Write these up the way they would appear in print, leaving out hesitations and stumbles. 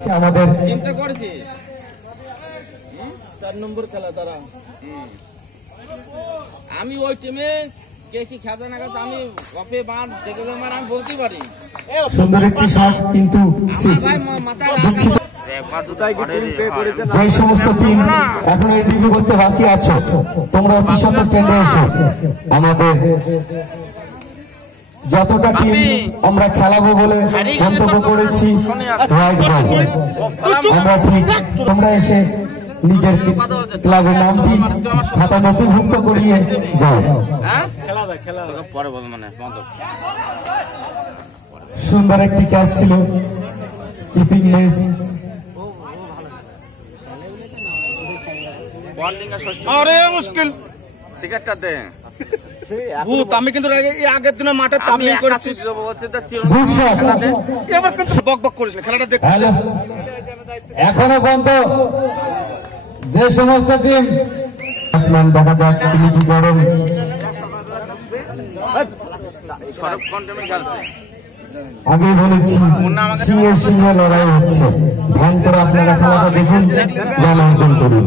আমাদের চিন্তা করেছিস 4 নম্বর খেলা তারা আমি ওই টিমে কে কি খেলা না খেলা আমি কপে বাঁধ যেগুলো মার আমি বলতে পারি সুন্দর একটি শট কিন্তু যে সমস্ত টিম এখন এই রিভিউ করতে বাকি আছো তোমরা অতি সত্তর ট্রেন্ডে এসো আমাদের যতটা টিম আমরা খেলাবো বলে মন্তব্য করেছি রাইট বল আমরা ঠিক তোমরা এসে নিজের ক্লাবের নামটি খাতা নথিভুক্ত করিয়ে যাও। সুন্দর একটি ক্যাচ ছিল কিপিং ম্যাচ আরে মুশকিল সিগারেটটাতে ভূত আমি কিন্তু আগের দিনে মাঠে তাবলিগ করেছি গুড শট এবার কিন্তু বকবক করিস না খেলাটা দেখ এখনো পর্যন্ত যে সমস্ত টিম আসমান দেখা যাক তিনি কি করেন আগে বলেছি সিংহে সিংহে লড়াই হচ্ছে ধ্যান করে আপনারা খেলাটা দেখুন জ্ঞান অর্জন করুন।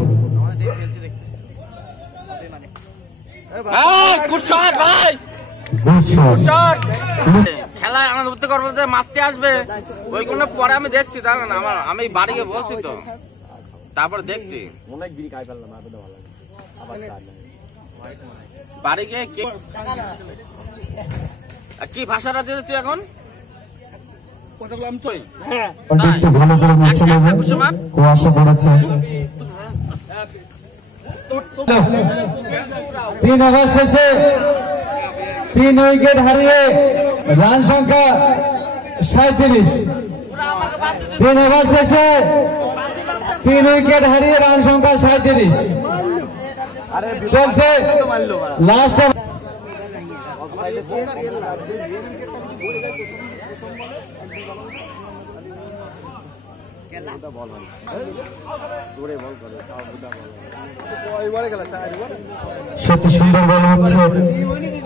খেলায় আনন্দ করতে করবো মারতে আসবে ওইগুলো পরে আমি দেখছি দাঁড়ান আমার আমি বাড়ি গিয়ে বলছি তো তারপর দেখছি বাড়ি গিয়ে কি ভাষাটা দিয়েছি এখন একটু ভালো করে মুছে নেবেন কুয়াশা পড়েছে 3 ওভার শেষে 3 উইকেট হারিয়ে রান সংখ্যা 37 3 ওভার শেষে 3 উইকেট হারিয়ে রান সংখ্যা 37 চলছে লাস্ট সত্যি সুন্দর বল হচ্ছে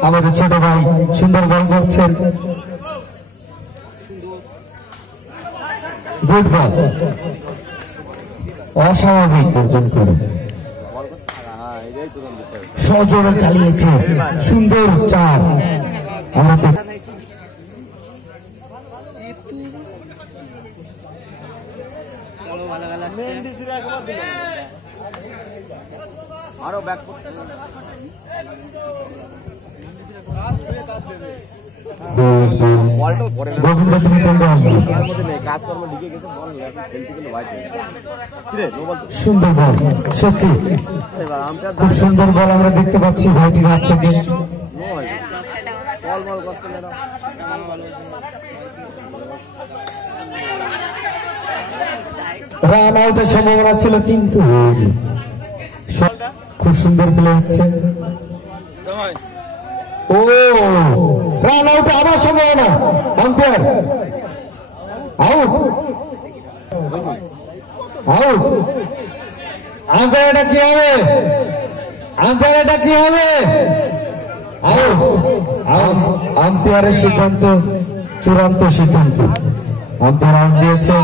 আমাদের ছোট ভাই সুন্দর বল করছেন গুড বল অস্বাভাবিক অর্জন করে সজোরে চালিয়েছে সুন্দর চার আমাদের আরো ব্যাক গোবিন্দ তুমি চলতে আসবে সুন্দর বল সত্যি খুব সুন্দর বল আমরা দেখতে পাচ্ছি ভাইটির হাত থেকে রান আউটের সম্ভাবনা ছিল কিন্তু খুব সুন্দর প্লে হচ্ছে ও রান আউট আবার সম্ভাবনা আম্পায়ার আউট আউট আম্পায়ার এটা কি হবে আম্পায়ার এটা কি হবে আউট আম্পায়ারের সিদ্ধান্ত চূড়ান্ত সিদ্ধান্ত আম্পায়ার আউট দিয়েছে।